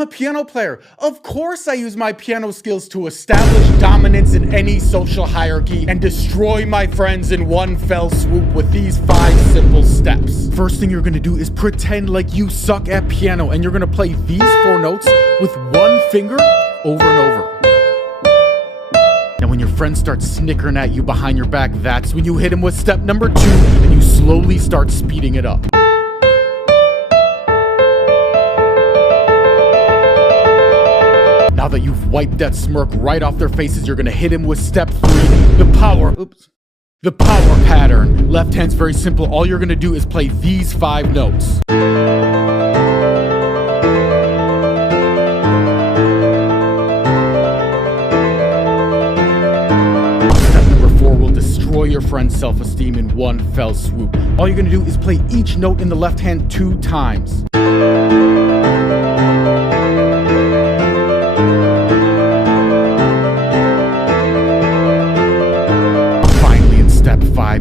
I'm a piano player. Of course I use my piano skills to establish dominance in any social hierarchy and destroy my friends in one fell swoop with these 5 simple steps. First thing you're gonna do is pretend like you suck at piano, and you're gonna play these 4 notes with 1 finger over and over. Now when your friends start snickering at you behind your back, that's when you hit them with step number 2 and you slowly start speeding it up. Now that you've wiped that smirk right off their faces, you're gonna hit him with step 3, the power pattern. Left hand's very simple. All you're gonna do is play these 5 notes. Step number 4 will destroy your friend's self-esteem in one fell swoop. All you're gonna do is play each note in the left hand 2 times.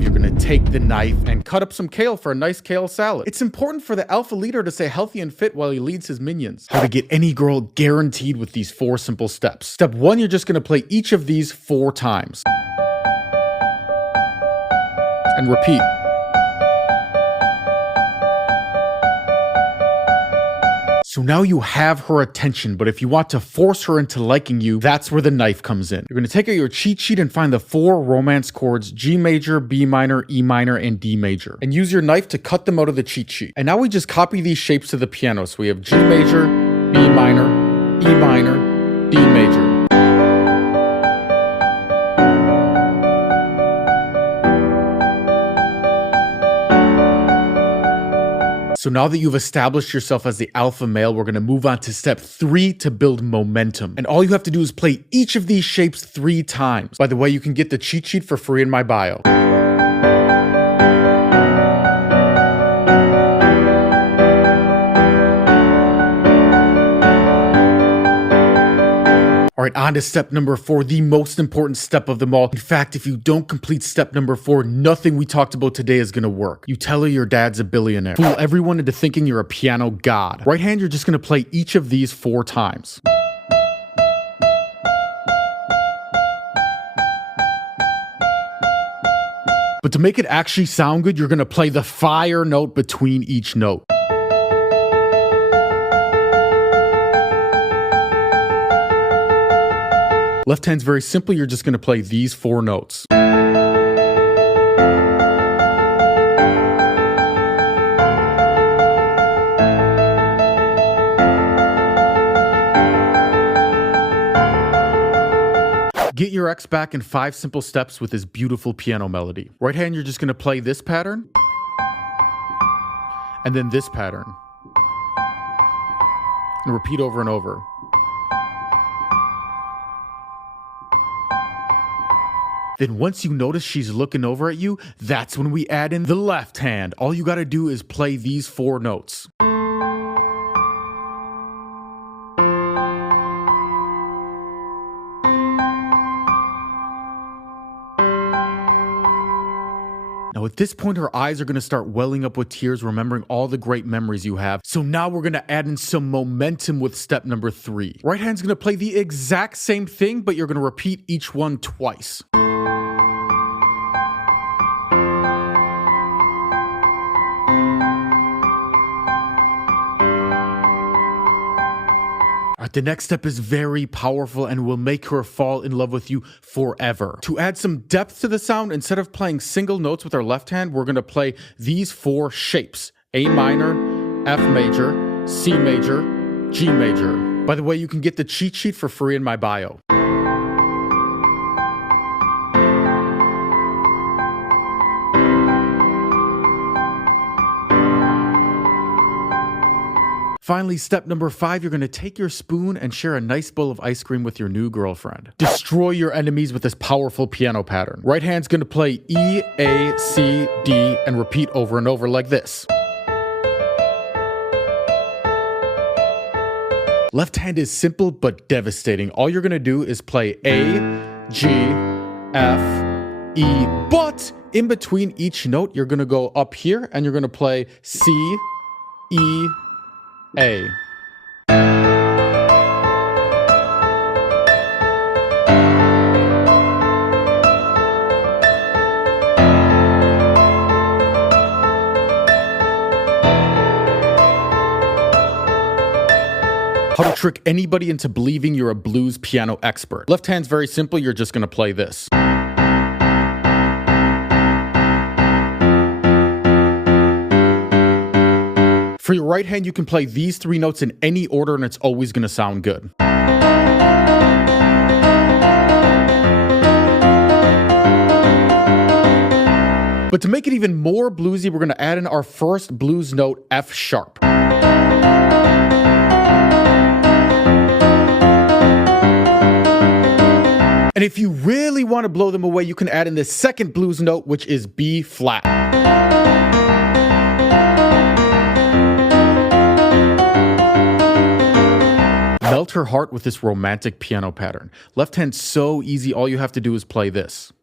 You're gonna take the knife and cut up some kale for a nice kale salad. It's important for the alpha leader to stay healthy and fit while he leads his minions. How to get any girl guaranteed with these 4 simple steps. Step 1, you're just gonna play each of these 4 times. And repeat. So now you have her attention, but if you want to force her into liking you, that's where the knife comes in. You're going to take out your cheat sheet and find the 4 romance chords, G major, B minor, E minor, and D major. And use your knife to cut them out of the cheat sheet. And now we just copy these shapes to the piano. So we have G major, B minor, E minor, D major. So now that you've established yourself as the alpha male, we're gonna move on to step 3 to build momentum. And all you have to do is play each of these shapes 3 times. By the way, you can get the cheat sheet for free in my bio. All right, on to step number 4, the most important step of them all. In fact, if you don't complete step number 4, nothing we talked about today is gonna work. You tell her your dad's a billionaire. Fool everyone into thinking you're a piano god. Right hand, you're just gonna play each of these 4 times. But to make it actually sound good, you're gonna play the fire note between each note. Left hand's very simple. You're just going to play these 4 notes. Get your ex back in 5 simple steps with this beautiful piano melody. Right hand, you're just going to play this pattern. And then this pattern. And repeat over and over. Then once you notice she's looking over at you, that's when we add in the left hand. All you gotta do is play these 4 notes. Now at this point, her eyes are gonna start welling up with tears, remembering all the great memories you have. So now we're gonna add in some momentum with step number 3. Right hand's gonna play the exact same thing, but you're gonna repeat each one twice. The next step is very powerful and will make her fall in love with you forever. To add some depth to the sound, instead of playing single notes with our left hand, we're going to play these 4 shapes: A minor, F major, C major, G major. By the way, you can get the cheat sheet for free in my bio. Finally, step number 5, you're going to take your spoon and share a nice bowl of ice cream with your new girlfriend. Destroy your enemies with this powerful piano pattern. Right hand's going to play E, A, C, D, and repeat over and over like this. Left hand is simple but devastating. All you're going to do is play A, G, F, E, but in between each note, you're going to go up here and you're going to play C, E, A. How to trick anybody into believing you're a blues piano expert. Left hand's very simple, you're just gonna play this. For your right hand, you can play these three notes in any order and it's always gonna sound good. But to make it even more bluesy, we're gonna add in our first blues note, F sharp. And if you really want to blow them away, you can add in the second blues note, which is B flat. Melt her heart with this romantic piano pattern. Left hand so easy, all you have to do is play this.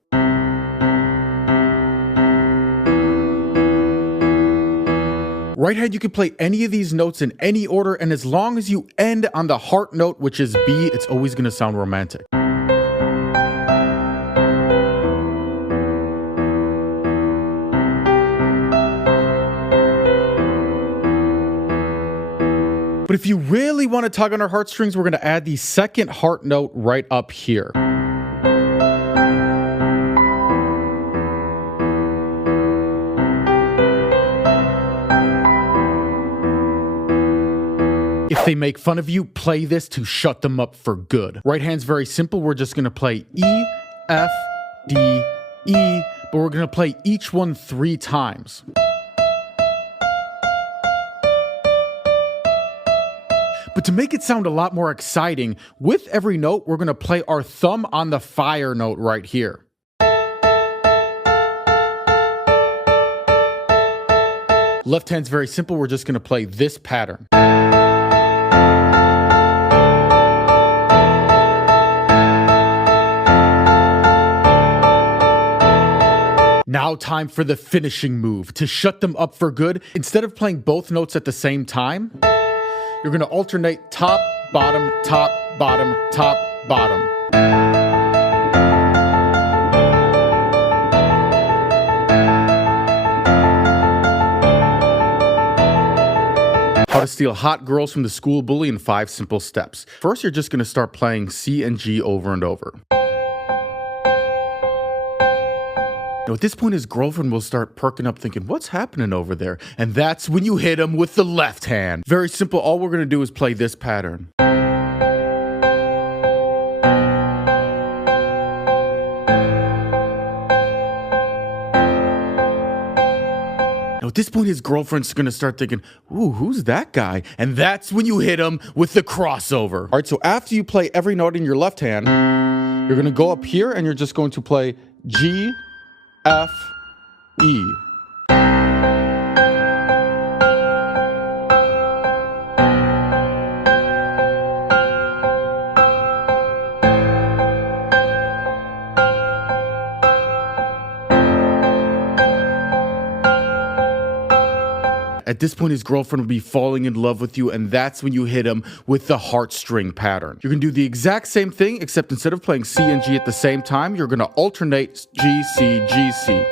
Right hand, you can play any of these notes in any order, and as long as you end on the heart note, which is B, it's always gonna sound romantic. But if you really want to tug on our heartstrings, we're going to add the second heart note right up here. If they make fun of you, play this to shut them up for good. Right hand's very simple. We're just going to play E, F, D, E, but we're going to play each one 3 times. But to make it sound a lot more exciting, with every note, we're going to play our thumb on the fire note right here. Left hand's very simple. We're just going to play this pattern. Now time for the finishing move. To shut them up for good, instead of playing both notes at the same time, you're going to alternate top, bottom, top, bottom, top, bottom. How to steal hot girls from the school bully in 5 simple steps. First, you're just going to start playing C and G over and over. Now, at this point, his girlfriend will start perking up thinking, what's happening over there? And that's when you hit him with the left hand. Very simple. All we're going to do is play this pattern. Now, at this point, his girlfriend's going to start thinking, ooh, who's that guy? And that's when you hit him with the crossover. All right, so after you play every note in your left hand, you're going to go up here and you're just going to play G, F, E. At this point, his girlfriend will be falling in love with you, and that's when you hit him with the heartstring pattern. You're going to do the exact same thing, except instead of playing C and G at the same time, you're going to alternate G, C, G, C.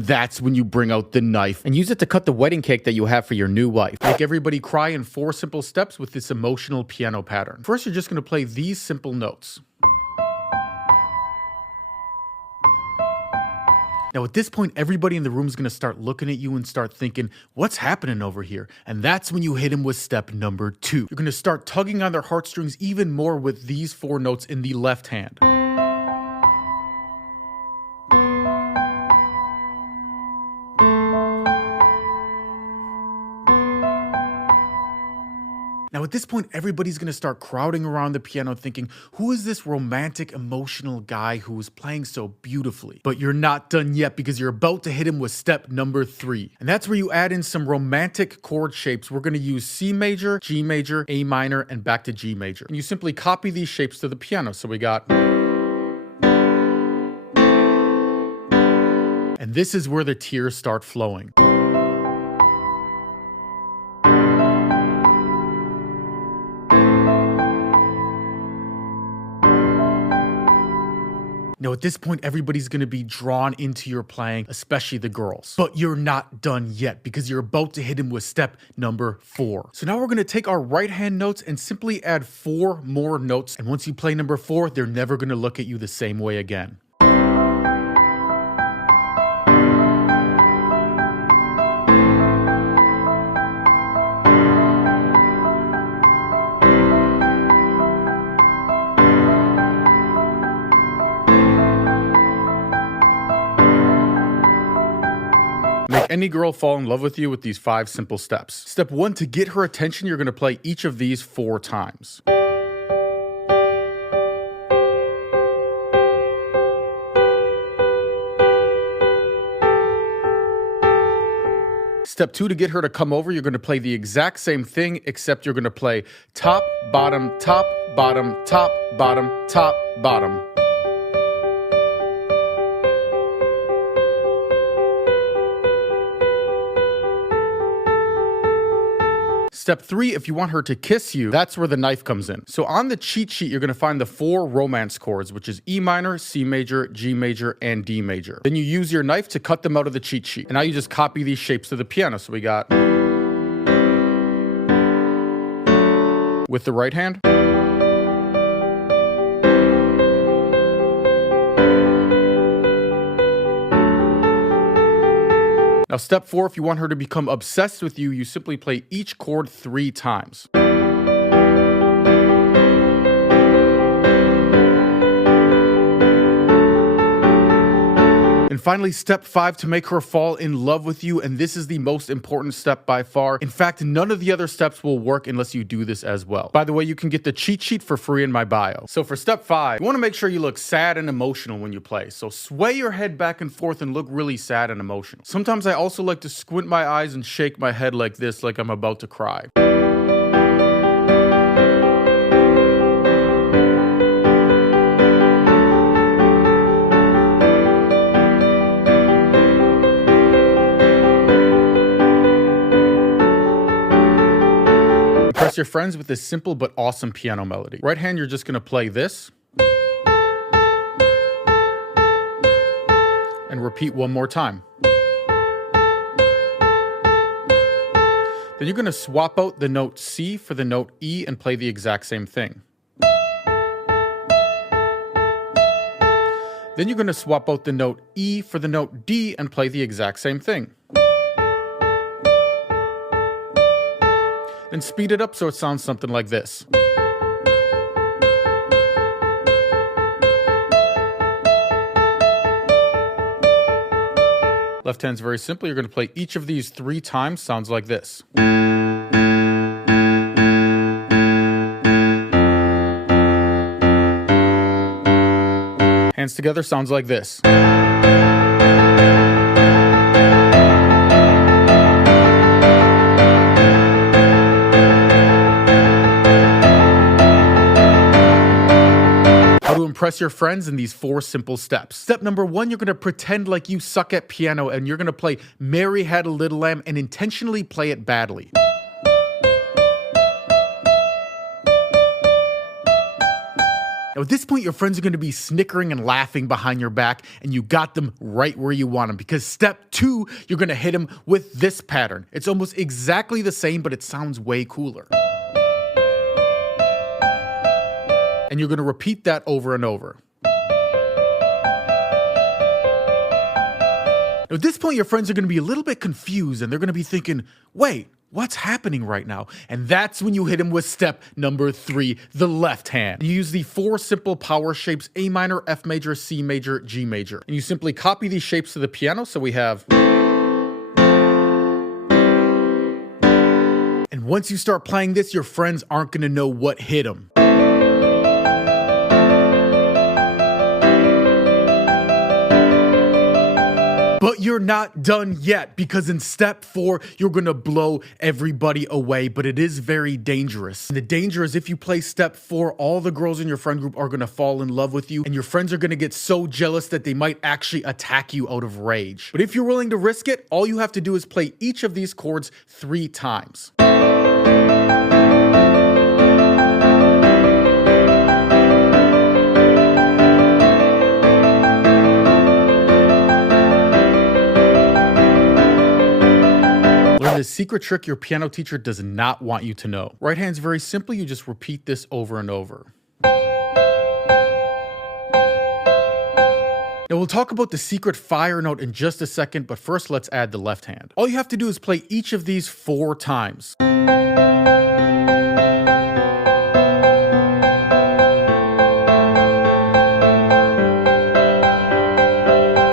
That's when you bring out the knife and use it to cut the wedding cake that you have for your new wife. Make everybody cry in 4 simple steps with this emotional piano pattern. First, you're just going to play these simple notes. Now, at this point, everybody in the room is going to start looking at you and start thinking, what's happening over here? And that's when you hit him with step number 2. You're going to start tugging on their heartstrings even more with these 4 notes in the left hand. Now, at this point, everybody's going to start crowding around the piano thinking, who is this romantic, emotional guy who is playing so beautifully? But you're not done yet because you're about to hit him with step number 3. And that's where you add in some romantic chord shapes. We're going to use C major, G major, A minor, and back to G major. And you simply copy these shapes to the piano. So we got... And this is where the tears start flowing. Now at this point, everybody's gonna be drawn into your playing, especially the girls. But you're not done yet because you're about to hit him with step number 4. So now we're gonna take our right hand notes and simply add 4 more notes. And once you play number 4, they're never gonna look at you the same way again. Make any girl fall in love with you with these 5 simple steps. Step 1, to get her attention, you're gonna play each of these 4 times. Step 2, to get her to come over, you're gonna play the exact same thing, except you're gonna play top, bottom, top, bottom, top, bottom, top, bottom. Step 3, if you want her to kiss you, that's where the knife comes in. So on the cheat sheet, you're gonna find the 4 romance chords, which is E minor, C major, G major, and D major. Then you use your knife to cut them out of the cheat sheet. And now you just copy these shapes to the piano. So we got with the right hand. Now step 4, if you want her to become obsessed with you, you simply play each chord 3 times. And finally, step 5, to make her fall in love with you, and this is the most important step by far. In fact, none of the other steps will work unless you do this as well. By the way, you can get the cheat sheet for free in my bio. So for step 5, you want to make sure you look sad and emotional when you play. So sway your head back and forth and look really sad and emotional. Sometimes I also like to squint my eyes and shake my head like this, like I'm about to cry. Impress your friends with this simple but awesome piano melody. Right hand, you're just gonna play this. And repeat one more time. Then you're gonna swap out the note C for the note E and play the exact same thing. Then you're gonna swap out the note E for the note D and play the exact same thing. Then speed it up so it sounds something like this. Left hand's very simple. You're going to play each of these 3 times, sounds like this. Hands together, sounds like this. To impress your friends in these 4 simple steps. Step number 1, you're going to pretend like you suck at piano and you're going to play Mary Had a Little Lamb and intentionally play it badly. Now at this point, your friends are going to be snickering and laughing behind your back, and you got them right where you want them, because step 2, you're going to hit them with this pattern. It's almost exactly the same, but it sounds way cooler. And you're going to repeat that over and over. Now, at this point, your friends are going to be a little bit confused, and they're going to be thinking, wait, what's happening right now? And that's when you hit them with step number 3, the left hand. You use the 4 simple power shapes, A minor, F major, C major, G major. And you simply copy these shapes to the piano, so we have... And once you start playing this, your friends aren't going to know what hit them. But you're not done yet, because in step 4, you're gonna blow everybody away, but it is very dangerous. And the danger is if you play step 4, all the girls in your friend group are gonna fall in love with you, and your friends are gonna get so jealous that they might actually attack you out of rage. But if you're willing to risk it, all you have to do is play each of these chords 3 times. secret trick your piano teacher does not want you to know. Right hand's very simple, you just repeat this over and over. Now we'll talk about the secret fire note in just a second, but first let's add the left hand. All you have to do is play each of these 4 times.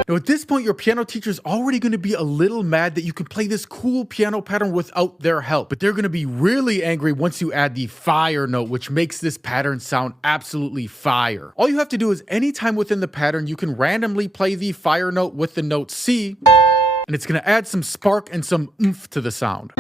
Now at this point, your piano teacher's already going to be a little mad that you can play this cool piano pattern without their help, but they're going to be really angry once you add the fire note, which makes this pattern sound absolutely fire. All you have to do is anytime within the pattern, you can randomly play the fire note with the note C, and it's going to add some spark and some oomph to the sound.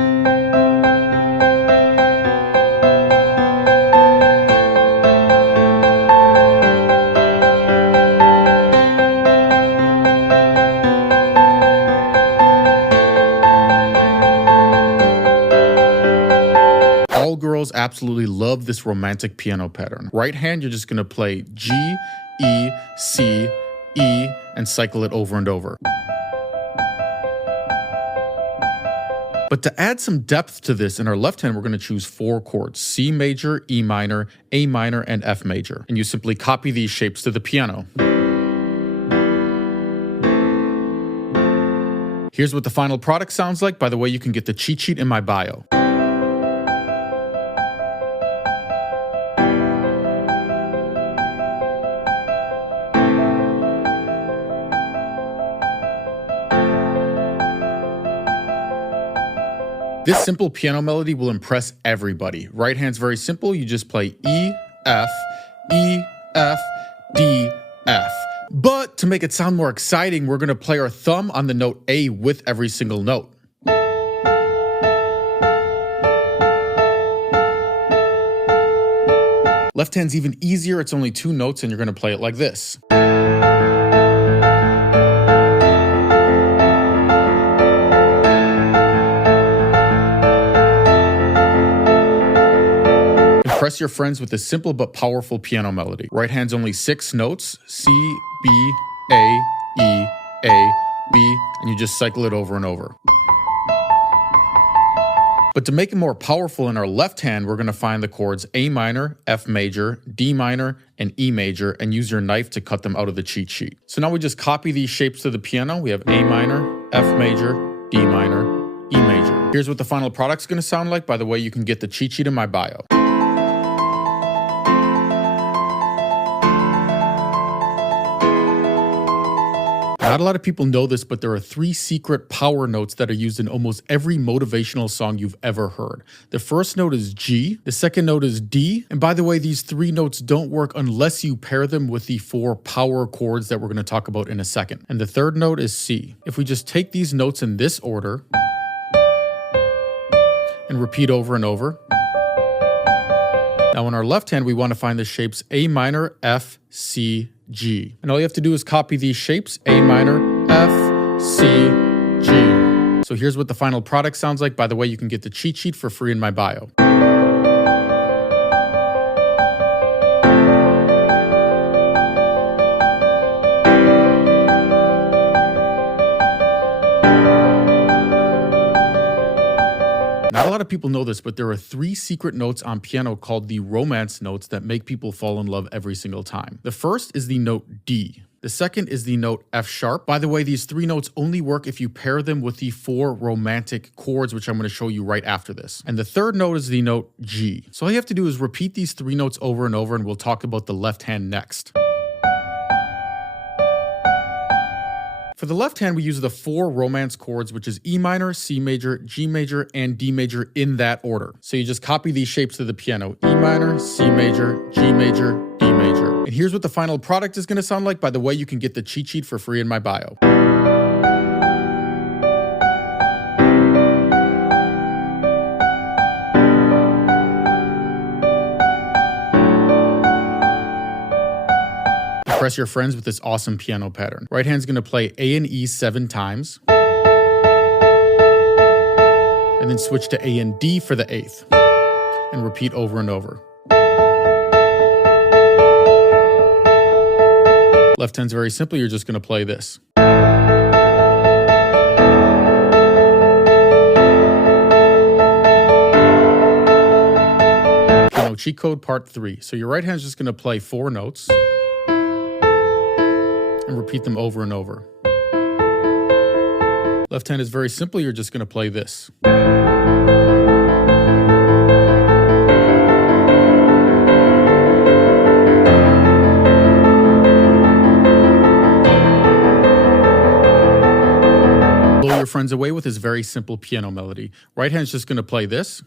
All girls absolutely love this romantic piano pattern. Right hand, you're just gonna play G, E, C, E, and cycle it over and over. But to add some depth to this, in our left hand, we're gonna choose 4 chords: C major, E minor, A minor, and F major. And you simply copy these shapes to the piano. Here's what the final product sounds like. By the way, you can get the cheat sheet in my bio. This simple piano melody will impress everybody. Right hand's very simple. You just play E, F, D, F. But to make it sound more exciting, we're gonna play our thumb on the note A with every single note. Left hand's even easier. It's only 2 notes and you're gonna play it like this. Impress your friends with a simple but powerful piano melody. Right hand's only 6 notes: C, B, A, E, A, B, and you just cycle it over and over. But to make it more powerful in our left hand, we're gonna find the chords A minor, F major, D minor, and E major, and use your knife to cut them out of the cheat sheet. So now we just copy these shapes to the piano. We have A minor, F major, D minor, E major. Here's what the final product's gonna sound like. By the way, you can get the cheat sheet in my bio. Not a lot of people know this, but there are 3 secret power notes that are used in almost every motivational song you've ever heard. The first note is G, the second note is D, and by the way, these 3 notes don't work unless you pair them with the 4 power chords that we're going to talk about in a second. And the third note is C. If we just take these notes in this order and repeat over and over. Now in our left hand, we want to find the shapes A minor, F, C, G. And all you have to do is copy these shapes: A minor, F, C, G. So here's what the final product sounds like. By the way, you can get the cheat sheet for free in my bio. Not a lot of people know this, but there are 3 secret notes on piano called the romance notes that make people fall in love every single time. The first is the note D. The second is the note F sharp. By the way, these 3 notes only work if you pair them with the 4 romantic chords, which I'm going to show you right after this. And the third note is the note G. So all you have to do is repeat these 3 notes over and over, and we'll talk about the left hand next. For the left hand, we use the 4 romance chords, which is E minor, C major, G major, and D major in that order. So you just copy these shapes to the piano: E minor, C major, G major, D major. And here's what the final product is going to sound like. By the way, you can get the cheat sheet for free in my bio. Impress your friends with this awesome piano pattern. Right hand's gonna play A and E 7 times, and then switch to A and D for the 8th, and repeat over and over. Left hand's very simple, you're just gonna play this. Piano Cheat Code Part 3. So your right hand is just going to play 4 notes and repeat them over and over. Left hand is very simple. You're just going to play this. Blow your friends away with this very simple piano melody. Right hand's just going to play this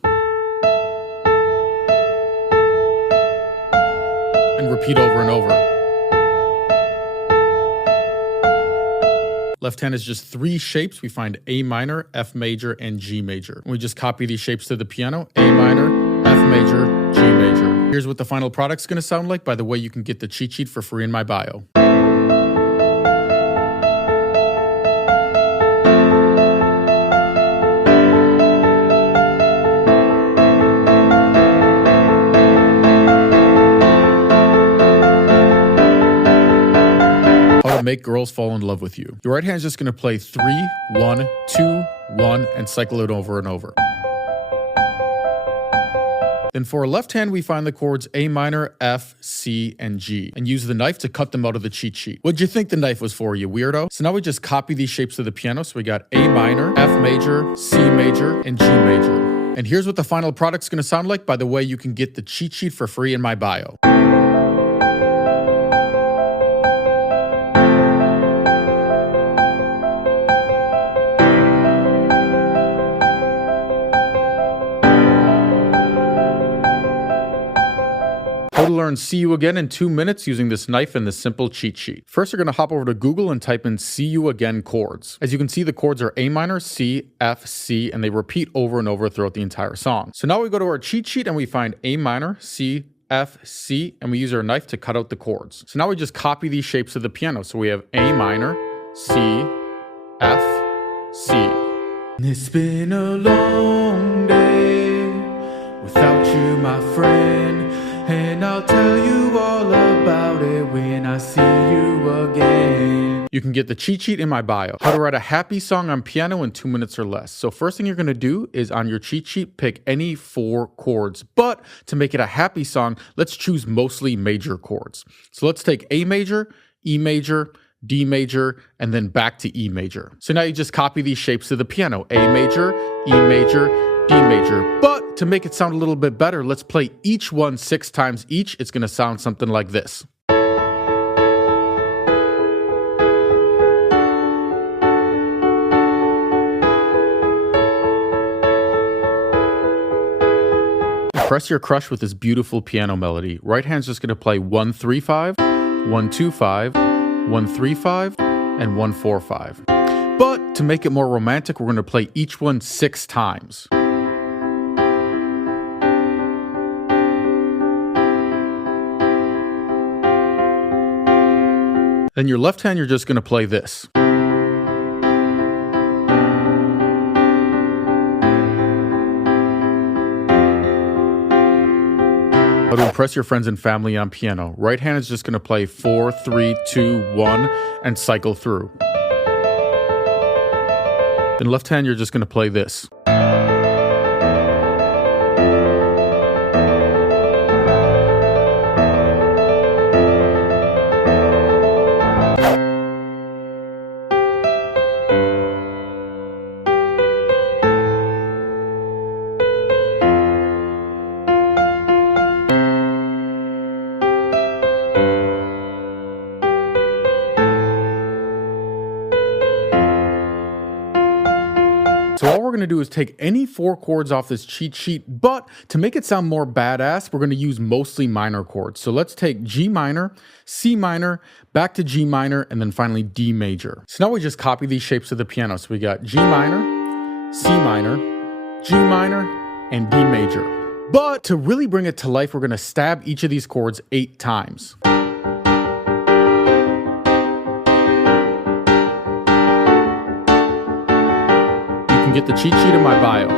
and repeat over and over. Left hand is just 3 shapes. We find A minor, F major, and G major. We just copy these shapes to the piano. A minor, F major, G major. Here's what the final product's going to sound like. By the way, you can get the cheat sheet for free in my bio. Make girls fall in love with you. Your right hand is just going to play 3, 1, 2, 1, and cycle it over and over. Then for our left hand, we find the chords A minor, F, C, and G, and use the knife to cut them out of the cheat sheet. What'd you think the knife was for, you weirdo? So now we just copy these shapes to the piano. So we got A minor, F major, C major, and G major. And here's what the final product's going to sound like. By the way, you can get the cheat sheet for free in my bio. How to learn See You Again in 2 minutes using this knife and this simple cheat sheet. First, you're going to hop over to Google and type in See You Again chords. As you can see, the chords are A minor, C, F, C, and they repeat over and over throughout the entire song. So now we go to our cheat sheet and we find A minor, C, F, C, and we use our knife to cut out the chords. So now we just copy these shapes to the piano. So we have A minor, C, F, C. It's been a long day without you, my friend. And I'll tell you all about it when I see you again. You can get the cheat sheet in my bio. How to write a happy song on piano in 2 minutes or less. So first thing you're going to do is on your cheat sheet, pick any 4 chords. But to make it a happy song, let's choose mostly major chords. So let's take A major, E major, D major, and then back to E major. So now you just copy these shapes to the piano. A major, E major, D major. But to make it sound a little bit better, let's play each one 6 times each. It's going to sound something like this. Impress your crush with this beautiful piano melody. Right hand's just going to play 1, 3, 5, 1, 2, 5, 1, 3, 5, and 1, 4, 5. But to make it more romantic, we're going to play each one 6 times. Then your left hand, you're just going to play this. How to impress your friends and family on piano. Right hand is just going to play 4, 3, 2, 1, and cycle through. Then left hand, you're just going to play this. So all we're going to do is take any 4 chords off this cheat sheet, but to make it sound more badass, we're going to use mostly minor chords. So let's take G minor, C minor, back to G minor, and then finally D major. So now we just copy these shapes to the piano. So we got G minor, C minor, G minor, and D major. But to really bring it to life, we're going to stab each of these chords 8 times. You can get the cheat sheet in my bio.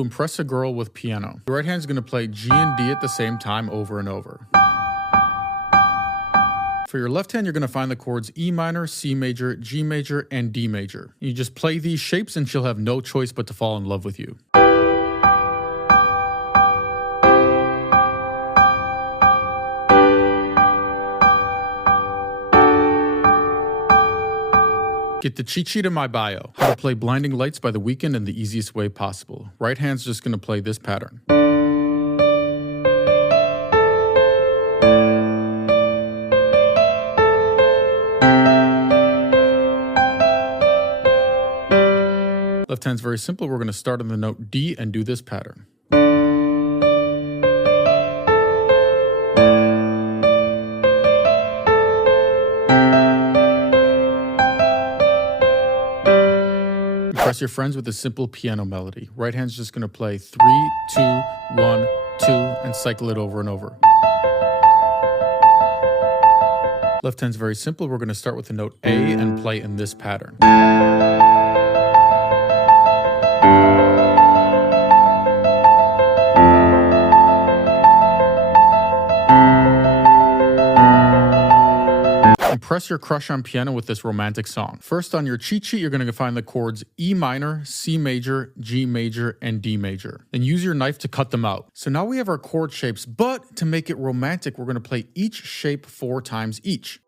To impress a girl with piano. Your right hand is going to play G and D at the same time over and over. For your left hand, you're going to find the chords E minor, C major, G major, and D major. You just play these shapes and she'll have no choice but to fall in love with you. Get the cheat sheet in my bio. How to play Blinding Lights by The Weeknd in the easiest way possible. Right hand's just going to play this pattern. Left hand's very simple. We're going to start on the note D and do this pattern. Impress your friends with a simple piano melody. Right hand's just going to play 3, 2, 1, 2, and cycle it over and over. Left hand's very simple. We're going to start with the note A and play in this pattern. Impress your crush on piano with this romantic song. First, on your cheat sheet, you're going to find the chords E minor, C major, G major, and D major. Then use your knife to cut them out. So now we have our chord shapes, but to make it romantic, we're going to play each shape 4 times each.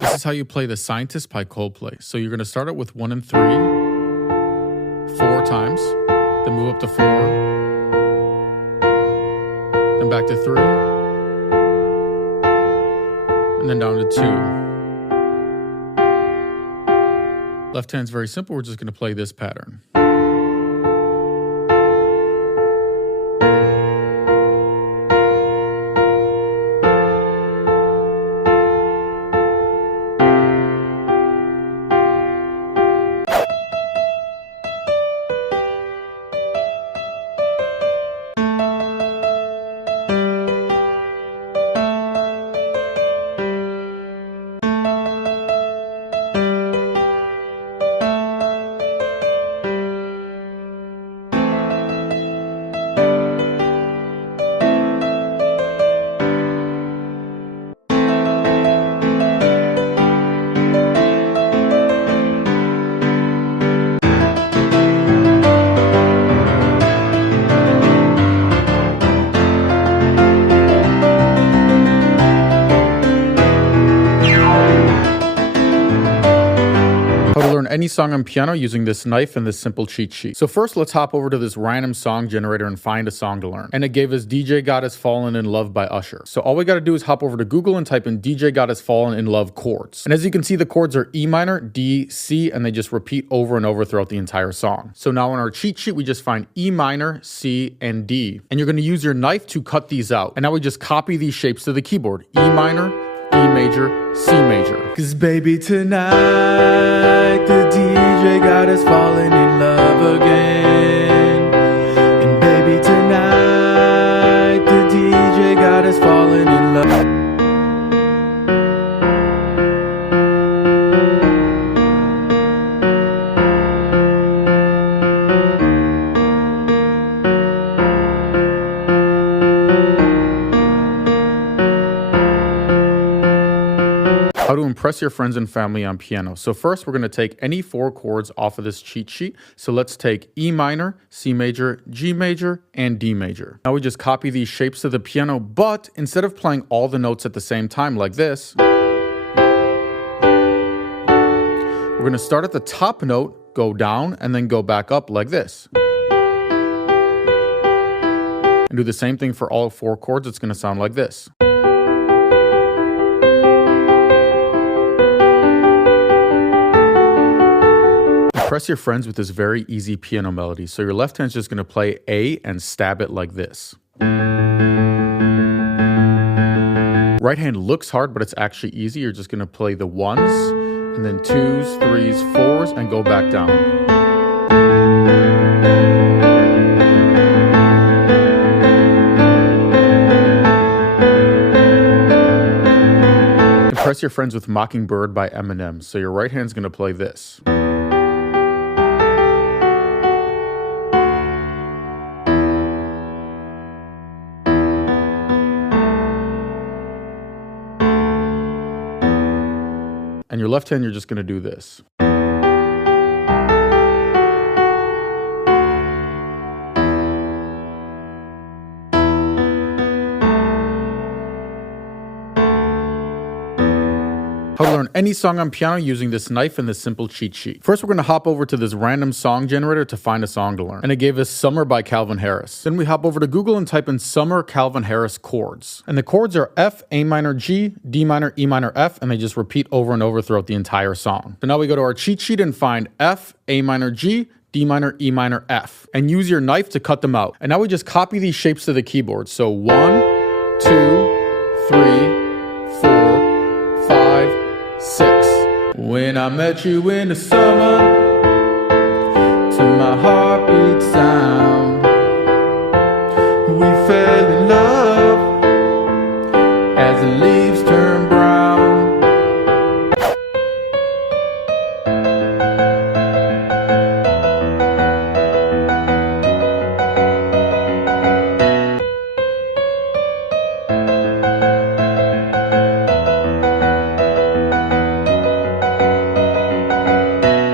This is how you play The Scientist by Coldplay. So you're going to start out with 1 and 3, 4 times, then move up to 4, then back to 3, and then down to 2. Left hand's very simple. We're just going to play this pattern. How to learn any song on piano using this knife and this simple cheat sheet. So first, let's hop over to this random song generator and find a song to learn. And it gave us DJ Got Us Fallen in Love by Usher. So all we got to do is hop over to Google and type in DJ Got Us Fallen in Love chords. And as you can see, the chords are E minor, D, C, and they just repeat over and over throughout the entire song. So now in our cheat sheet, we just find E minor, C, and D. And you're going to use your knife to cut these out. And now we just copy these shapes to the keyboard. E minor, E major, C major. Cause baby, tonight the DJ got us falling in love again. And baby, tonight the DJ got us falling in love. How to impress your friends and family on piano. So first, we're going to take any 4 chords off of this cheat sheet. So let's take E minor, C major, G major, and D major. Now we just copy these shapes to the piano, but instead of playing all the notes at the same time like this, we're going to start at the top note, go down, and then go back up like this. And do the same thing for all 4 chords. It's going to sound like this. Impress your friends with this very easy piano melody. So your left hand's just going to play A and stab it like this. Right hand looks hard, but it's actually easy. You're just going to play the 1s, and then 2s, 3s, 4s, and go back down. Impress Your Friends with Mockingbird by Eminem. So your right hand's gonna play this. And your left hand, you're just gonna do this. How to learn any song on piano using this knife and this simple cheat sheet. First, we're going to hop over to this random song generator to find a song to learn. And it gave us Summer by Calvin Harris. Then we hop over to Google and type in Summer Calvin Harris chords. And the chords are F, A minor, G, D minor, E minor, F, and they just repeat over and over throughout the entire song. So now we go to our cheat sheet and find F, A minor, G, D minor, E minor, F, and use your knife to cut them out. And now we just copy these shapes to the keyboard. So 1, 2, 3, 4, 5, 6. When I met you in the summer, to my heartbeat sound, we fell in love as the leaves turn brown.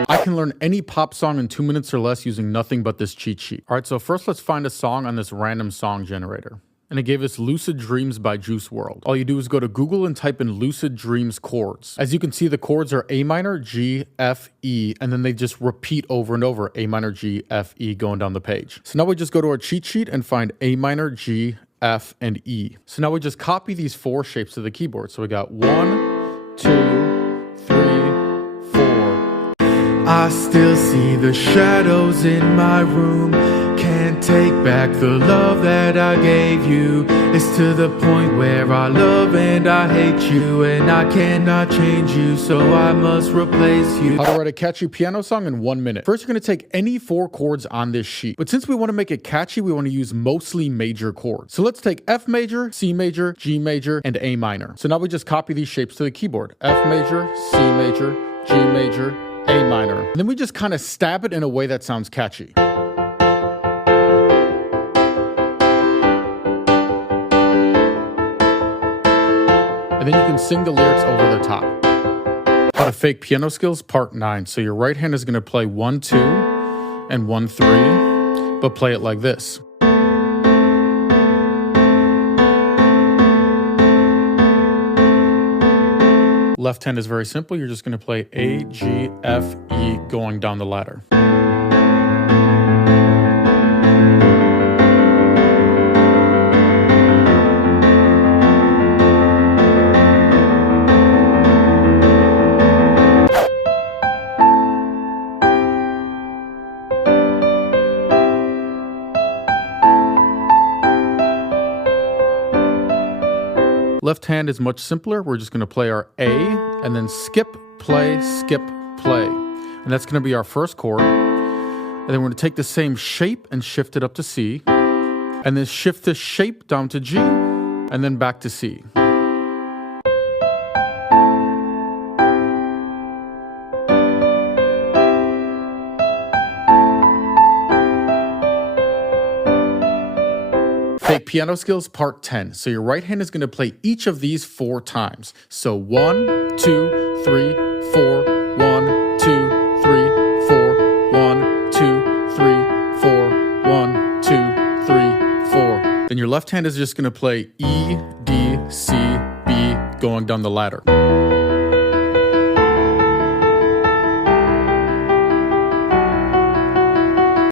I can learn any pop song in 2 minutes or less using nothing but this cheat sheet. All right, so first let's find a song on this random song generator. And it gave us Lucid Dreams by Juice WRLD. All you do is go to Google and type in Lucid Dreams chords. As you can see, the chords are A minor, G, F, E, and then they just repeat over and over, A minor, G, F, E, going down the page. So now we just go to our cheat sheet and find A minor, G, F, and E. So now we just copy these 4 shapes to the keyboard. So we got 1, 2, 3, 4. I still see the shadows in my room. Can't take back the love that I gave you. It's to the point where I love and I hate you, and I cannot change you, so I must replace you. How to write a catchy piano song in 1 minute. First, you're going to take any 4 chords on this sheet. But since we want to make it catchy, we want to use mostly major chords. So let's take F major, C major, G major, and A minor. So now we just copy these shapes to the keyboard. F major, C major, G major, A minor. And then we just kind of stab it in a way that sounds catchy. And then you can sing the lyrics over the top. How to fake piano skills, part 9. So your right hand is going to play 1, 2, and 1, 3, but play it like this. Left hand is very simple. You're just going to play A, G, F, E, going down the ladder. Left hand is much simpler. We're just going to play our A and then skip, play, play. And that's going to be our first chord. And then we're going to take the same shape and shift it up to C. And then shift this shape down to G. And then back to C. Fake piano skills, part 10. So your right hand is going to play each of these 4 times. So 1, 2, 3, 4, 1, 2, 3, 4, 1, 2, 3, 4, 1, 2, 3, 4. Then your left hand is just going to play E, D, C, B, going down the ladder.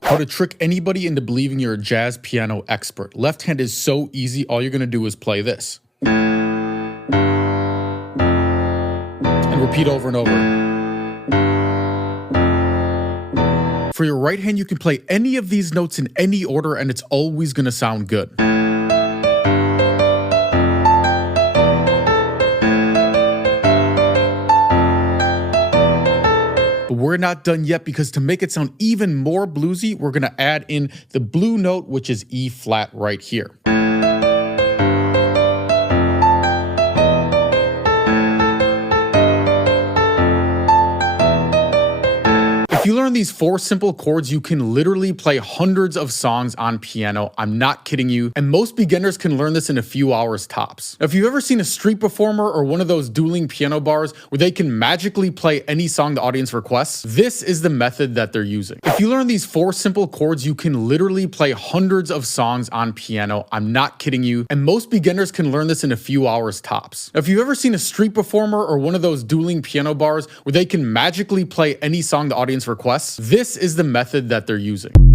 How to trick anybody into believing you're a jazz piano expert. Left hand is so easy. All you're going to do is play this. And repeat over and over. For your right hand, you can play any of these notes in any order and it's always going to sound good. But we're not done yet, because to make it sound even more bluesy, we're going to add in the blue note, which is E flat right here. If you learn these 4 simple chords, you can literally play hundreds of songs on piano. I'm not kidding you. And most beginners can learn this in a few hours tops. Now, if you've ever seen a street performer or one of those dueling piano bars where they can magically play any song the audience requests, this is the method that they're using. If you learn these 4 simple chords, you can literally play hundreds of songs on piano. I'm not kidding you. And most beginners can learn this in a few hours tops. Now, if you've ever seen a street performer or one of those dueling piano bars where they can magically play any song the audience requests, this is the method that they're using.